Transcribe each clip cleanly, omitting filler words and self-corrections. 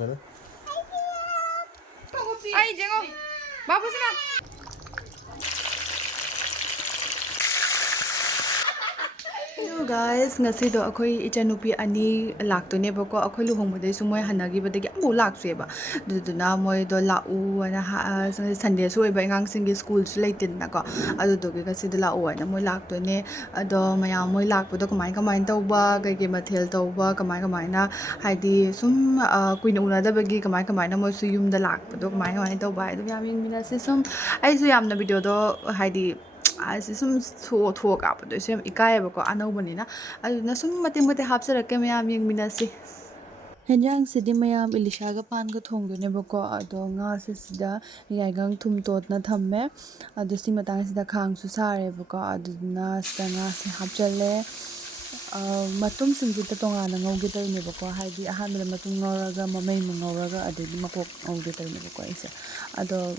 Hana. Ay, jango. Babu sina. Hello guys, ngasi do akoi Echan nupi ani laktone bako akoi luhongbodai su moi hanagibadagi amu lakseba duduna moi do lau ana Sunday su oiba angang singi school su leitin nako adudogi ngasi do lau ana moi laktone ado mayam moi lakpodo kamai tauba kai mathel tauba kamai na haidi sum kuina unadabagi kamai na moi su yumda lakpodo kamai tauba adu yam yingmina se sum ai su yamna video do haidi asi sum thua kapado sem ikaya bako anaubanina aduna sum mate hapsarake mayam yengminasi henjang sidi mayam Elisha ga pan ga thongdone bako ado nga se sida yaigang thum tot na thamme ado si matang sida khang su sare bako aduna sida nga se hapchale matum singju ta tonga na ngauge tarne bako haidi ahanbada matum ngauraga mamai ngauraga adedi makok ngauge tarne bako isa ado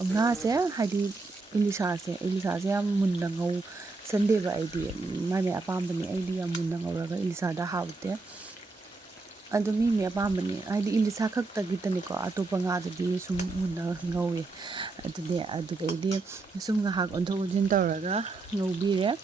nga se haidi Elisha se yam munna ngau Sunday ba aidi mane apambani aidi yam munna ngauraga Elisha da hawte ado mi apambani aidi Elisha khakta gitani ko atopa nga dadi sum munna ngawe aduga idi sum nga hak ontho ujin tawraga ngaubire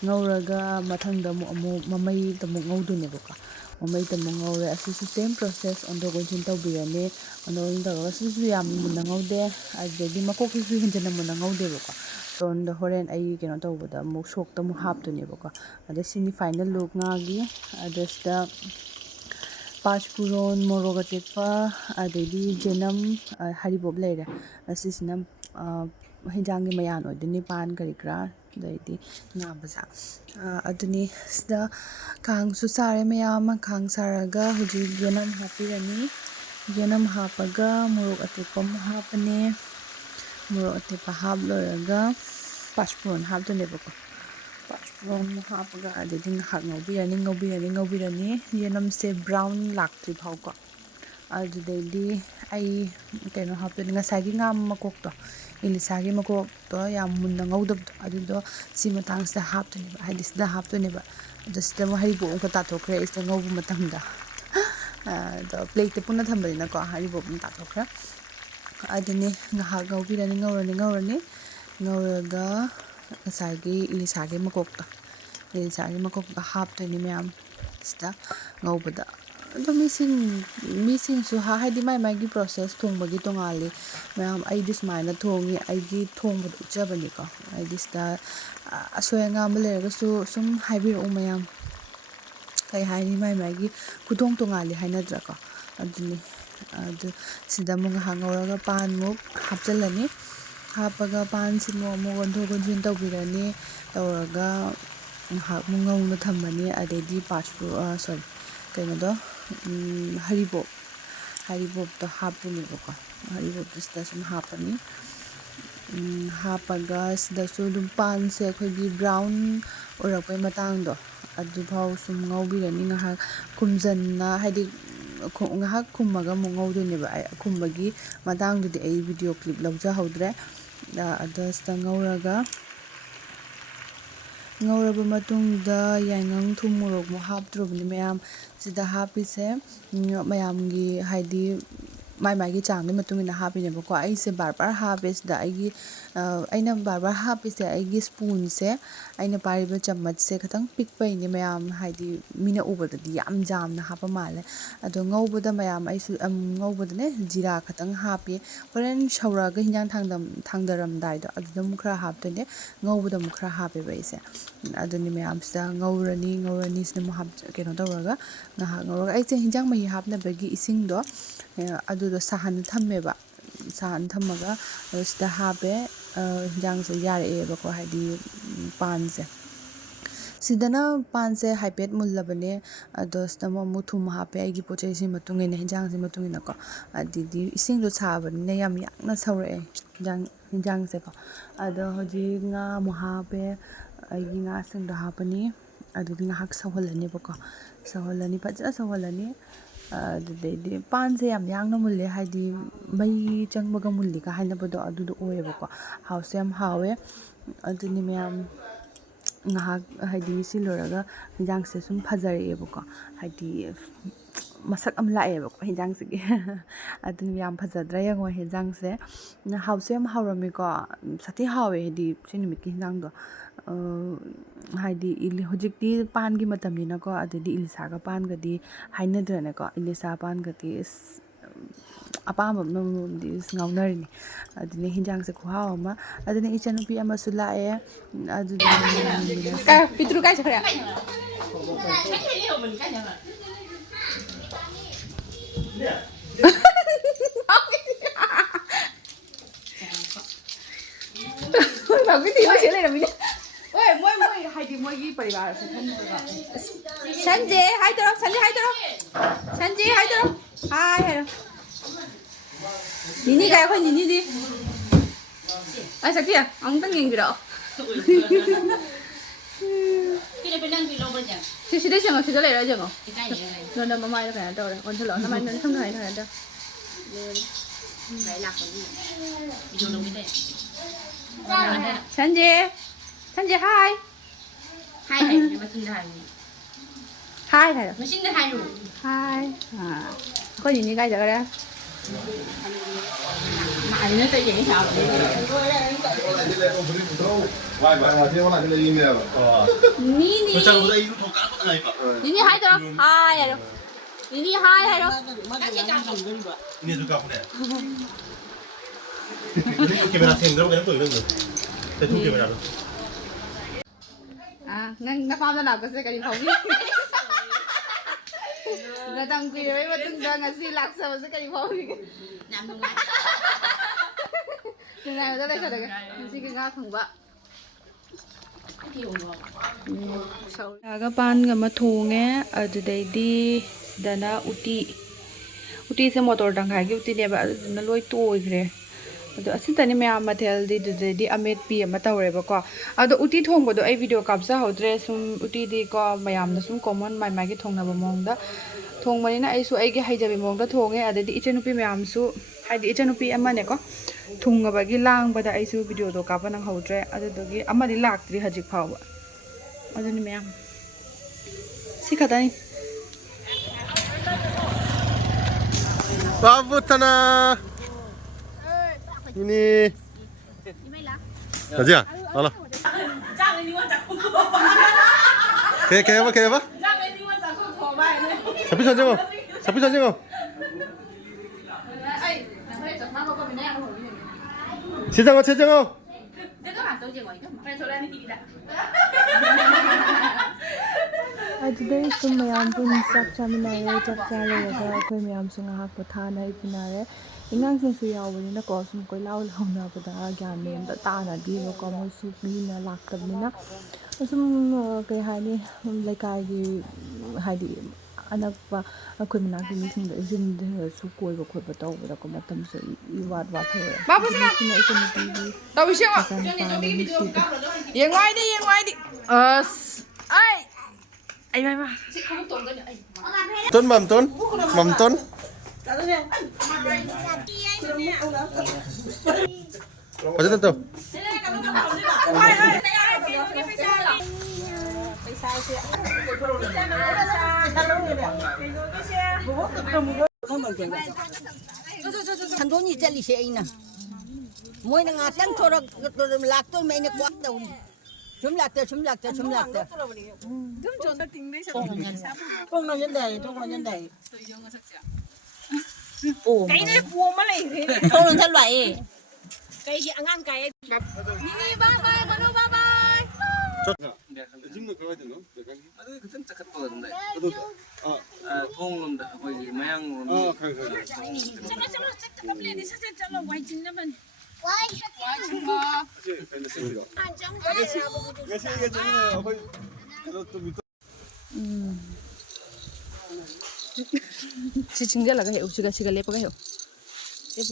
ngauraga mathangda mu mamai tamu ngaudune bako mamai tamu ngaure asisu same process ontho ujin tawbirane ono tawraga asisu yam munna ngaude adedi makoki su hinjana munna ngaude bako tonda horen ai keno tawbada mu sokta mu haptune bako ada sini final look ngagi adasta pachpuron moroga tekpa adedi jenam haribob leire asisina hinjangi mayan odini pan karikra daidi ngabaza aduni sida khang su sare mayam khang saraga huji jenam hapirani jenam hapaga morok atekpa mu hapane morok atekpa hap loraga pachpuron hapdone bako pachpuron mu hapaga adedi ngahak ngaubirani jenam se brown laktri phauko adudedi ai keno hapdone ngasagi ngam makokto Elisha gi makokto yam munna ngaudabdo adudo si matangsta haptone ba haidi sida haptone ba ado sida mo haribo ka tathokre isda ngaubu matamda do plate puna thambali na ko haribo pun tathokre adune ngahak ngaubirani ngaurani ngauraga ngasagi Elisha gi makokto haptone mayam sida ngaubada ado missing su haidi mai gi process thongbagi tongali mayam aidi smaina thongi aigi thongbada uchabani ko aidi sida asoya ngam leraga su sum haibiro mayam kai haini mai gi kuthong tongali hainadra ko aduni adu sida munga hangauraga pan muk hapjalani hapaga pan simo mo gondho gonjin tawbirani tawraga ngahak mu ngauna thammani adedi sorry kaino do haribob to hapuni bako haribob sida sum hapani hapaga sida su dum pan se khoi brown orapai matang do adu phau sum ngaubirani ngahak kumjanna haidi ngahak kummaga mu ngaudone ba kumbagi matang dudi ai video clip lawja hawdre ada sida ngauraba matungda yaingang thum morok mu haptrobni mayam sida hapise mayamgi haidi mai gi changni matungina hapine bako aise bar hape sida aigi aina bar hapise aigi spoon se aina pariba chammach se khatang pikpai ni mayam haidi mina ubadadi yam jamna hapa male ado ngaubada mayam aisu ngaubadane jira khatang hapi horen shauraga hinjang thangdaram daido aduda mu khara haptone ngaubada mu khara hape baise aduni mayam sida ngaurani sida mu hap keno tawraga ngauraga aise hinjang mahi hapna bagi ising do adudo sahan thammeba sahan thammaga sida hape hinjang se yare bako haidi panse sidana panse haipet mullabane ado sida mo thum hape aigi pochai si matungina hinjang se matungina ko adidi ising do sabane yam yakna saurae hinjang se ko ado hoji nga mu hape aigi nga sing do hapani adudi ngahak sawhalani bako sawhalani paja sawhalani adudedi panse yam yangna mulle haidi mai changbaga mulli ka hainabado adudo oyebako hause yam hawe aduni mayam ngahak haidi si loraga hinjang se sum phajare bako haidi ꯃꯁꯛ ꯑꯃ ꯂꯥꯛꯑꯦꯕꯀꯣ ꯍꯦꯟꯖꯥꯡꯁꯤꯒꯤ ꯑꯗꯨꯅ ꯌꯥꯝ ꯐꯖꯗ꯭ꯔꯥ ꯌꯦꯡꯉꯣ ꯍꯦꯟꯖꯥꯡꯁꯦ ꯍꯥꯎꯁꯨ ꯌꯥꯝ ꯍꯥꯎꯔꯝꯃꯦꯀꯣ ꯁꯥꯊꯤ ꯍꯥꯎꯋꯦ ꯍꯥꯏꯗꯤ ꯁꯤ ꯅꯨꯃꯤꯠꯀꯤ ꯍꯦꯟꯖꯥꯡꯗꯣ ꯍꯥꯏꯗꯤ ꯍꯧꯖꯤꯛꯇꯤ ꯄꯥꯟꯒꯤ ꯃꯇꯝꯅꯤꯅꯀꯣ ꯑꯗꯩꯗꯤ ꯏꯂꯤꯁꯥꯒ ꯄꯥꯟꯒꯗꯤ ꯍꯥꯏꯅꯗ꯭ꯔꯅꯦꯀꯣ ꯏꯂꯤꯁꯥ ꯄꯥꯟꯒꯗꯤ ꯑꯄꯥꯝꯕ ꯑꯃꯃꯝꯗꯤ ꯉꯥꯎꯅꯔꯤꯅꯤ ꯑꯗꯨꯅ ꯍꯤꯟꯖꯥꯡꯁꯦ ꯈꯨꯍꯥꯎ ꯑꯃ ꯑꯗꯨꯅ ꯏꯆꯟꯅꯨꯄꯤ ꯑꯃꯁꯨ ꯂꯥꯛꯑꯦ ꯑꯗꯨꯗ ꯄꯤꯇ꯭ꯔꯨ ꯀꯥꯏ ꯆꯠꯈ꯭ꯔꯦ ꯃꯣꯏ ꯍꯥꯏꯗꯤ ꯃꯣꯏꯒꯤ ꯄꯔꯤꯕꯥꯔꯁꯦ ꯈꯟꯕ ꯁꯟꯖꯦ ꯍꯥꯏꯗꯣꯔꯣ ꯁꯟꯖꯦ ꯍꯥꯏꯗꯣꯔꯣ ꯁꯟꯖꯦ ꯍꯥꯏꯗꯣꯔꯣ ꯍꯥꯏ ꯍꯥꯏꯔꯣ 니니 가요, 거기 니니디. 아, 자기야, 엉덩이 연기라. 시대 정어, 시대 내려 정어. 너는 뭐 많이 가야 돼, 그래. 언제 너, 나만 넌 성공 아니다 가야 돼. 산지, 산지 하이. 하이, 하이 해요. 맛있는 하이로. 하이. 아, 거기 니니 가야 그래. Mày nó tới vậy sao vậy? Nini. Nini hai đâu? Hai rồi. Nini hai đâu? Ini juga aku deh. Ini kamera sendiri kan tuh itu. Itu kamera. Ah, nggak paham lah aku sih kali paham. Datang kuya may matunda nga si Laksa sa kay Pawi. Namong nga. Nana da lai kada. Sige nga thongba. Aga pan nga mathonge adudaidi dana uti. Uti se motor dangai gi uti ne ba aduna loi toigre. ꯑꯗꯣ ꯑꯁꯤꯇꯅꯤ ꯃꯌꯥꯝ ꯃꯊꯦꯜꯗꯤ ꯑꯗꯨꯗꯩꯗꯤ ꯑꯃꯦꯠꯄꯤ ꯑꯃ ꯇꯧꯔꯦꯕꯀꯣ ꯑꯗꯣ ꯎꯇꯤ ꯊꯣꯡꯕꯗꯣ ꯑꯩ video ꯀꯥꯞꯆꯍꯧꯗ꯭ꯔꯦ ꯁꯨꯝ ꯎꯇꯤꯗꯤꯀꯣ ꯃꯌꯥꯝꯅ ꯁꯨꯝ ꯀꯣꯃꯟ ꯃꯥꯏ ꯃꯥꯏꯒꯤ ꯊꯣꯡꯅꯕ ꯃꯑꯣꯡꯗ ꯊꯣꯡꯕꯅꯤꯅ ꯑꯩꯁꯨ ꯑꯩꯒꯤ ꯍꯩꯖꯕꯤ ꯃꯑꯣꯡꯗ ꯊꯣꯡꯉꯦ ꯑꯗꯩꯗꯤ ꯏꯆꯟꯅꯨꯄꯤ ꯃꯌꯥꯝꯁꯨ ꯍꯥꯏꯗꯤ ꯏꯆꯟꯅꯨꯄꯤ ꯑꯃꯅꯦꯀꯣ ꯊꯨꯡꯉꯕꯒꯤ ꯂꯥꯡꯕꯗ ꯑꯩꯁꯨ ꯚꯤꯗꯤꯑꯣꯗꯣ ꯀꯥꯞꯄ ꯅꯪꯍꯧꯗ꯭ꯔꯦ ꯑꯗꯨꯗꯨꯒꯤ ꯑꯃꯗꯤ ꯂꯥꯛꯇ꯭ꯔꯤ ꯍꯧꯖꯤꯛ ꯐꯥꯎꯕ ꯑꯗꯨꯅꯤ ꯃꯌꯥꯝ ꯁꯤ ꯈꯛꯇꯅꯤ Babutana. Ini. Aja, halo. Kayak apa? Sapi saja kok. 시장어. ꯑꯗꯨꯗꯩ ꯁꯨꯝ ꯃꯌꯥꯝ ꯄꯨꯟꯅ ꯆꯥꯛ ꯆꯥꯃꯤꯟꯅꯔꯦ ꯆꯥꯛ ꯆꯥꯔꯒ ꯑꯩꯈꯣꯏ ꯃꯌꯥꯝꯁꯨ ꯉꯥꯏꯍꯥꯛ ꯄꯣꯊꯥꯅꯩ ꯄꯨꯅꯔꯦ ꯑꯉꯥꯡꯁꯤꯡꯁꯨ ꯌꯥꯎꯕꯅꯤꯅꯀꯣ ꯁꯨꯝ ꯀꯣꯏꯂꯥꯎ ꯂꯥꯎꯅꯕꯗ ꯒ꯭ꯌꯥꯟ ꯃꯦꯟꯗ ꯇꯥꯅꯗꯦꯕꯀꯣ ꯃꯣꯏꯁꯨ ꯃꯤꯅ ꯂꯥꯛꯇꯕꯅꯤꯅ ꯁꯨꯝ ꯀꯩ ꯍꯥꯏꯅꯤ ꯂꯩꯀꯥꯏꯒꯤ ꯍꯥꯏꯗꯤ ꯑꯅꯛꯄ ꯑꯩꯈꯣꯏ ꯃꯅꯥꯛꯀꯤ ꯃꯤꯁꯤꯡꯗ ꯌꯨꯝꯗꯁꯨ ꯀꯣꯏꯕ ꯈꯣꯠꯄ ꯇꯧꯕꯗꯀꯣ ꯃꯇꯝꯁꯨ ꯏꯋꯥꯠ ꯋꯥꯠꯊꯣꯛꯑꯦ ꯁꯤꯅ ꯏꯆꯟꯅꯨꯄꯤꯒꯤ ꯃꯆꯥꯅꯨꯄꯥꯅꯤ ꯅꯨꯡꯁꯤꯗ ꯌꯦꯡꯉꯥꯏꯗꯤ ꯑꯁ ꯑꯩ ꯃꯥ 맘돈. 어쨌든 또. 한돈이 짤리시 이나 뭐는 아땅 토록 락도 매니 꽉다 우리 좀 락다 좀 좋다 통나년대 오 cái này buồn mà lại thế thôi lần thân loại cái gì ăn cái đi bye bye bye bye 지금도 그거 되노? 그땐 착했거든데. 통으로 거기 모양으로. 그래. 지진gel라가 해. 우시가 레빠가 해. 예쁘.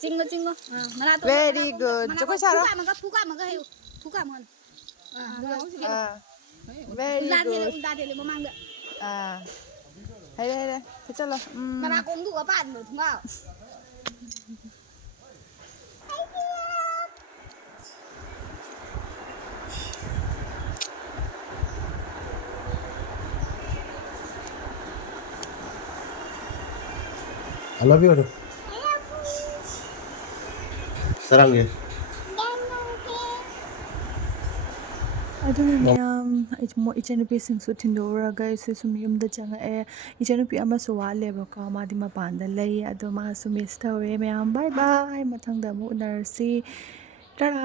찡거. Very good. 저거 잘하. 투가만 해요. 투가만. Very good. 다들 뭐 망가. Hay. Thế cho là. Mà là cũng đủ bạn rồi đúng không? I love you. Sarangnya. ꯑꯗꯨꯅ ꯃꯌꯥꯝ ꯏꯆꯟꯅꯨꯄꯤꯁꯤꯡꯁꯨ ꯊꯤꯟꯗꯣꯛꯎꯔꯒ ꯑꯩꯁꯨ ꯁꯨꯝ ꯌꯨꯝꯗ ꯆꯪꯉꯛꯑꯦ ꯏꯆꯟꯅꯨꯄꯤ ꯑꯃꯁꯨ ꯋꯥꯠꯂꯦꯕꯀꯣ ꯃꯥꯗꯤ ꯃꯄꯥꯟꯗ ꯂꯩ ꯑꯗꯣ ꯃꯥꯁꯨ ꯃꯤꯁ ꯇꯧꯋꯦ ꯃꯌꯥꯝ ꯕꯥꯏ ꯕꯥꯏ ꯃꯊꯪꯗ ꯑꯃꯨꯛ ꯎꯅꯔꯁꯤ ꯇꯔꯥ